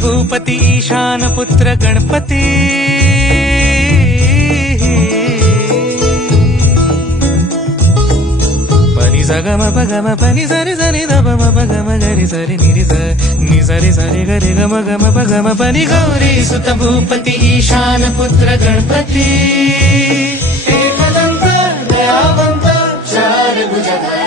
भूपती ईशान पुत्र गणपती पनी सगम पगम पनी सरी सरी दब पगम गरी सरी निरी नि सरी सरी गरी गम गम पगम पनी गौरी सुत भूपती ईशान पुत्र गणपती एकदंत दयावंत चार भुजधारी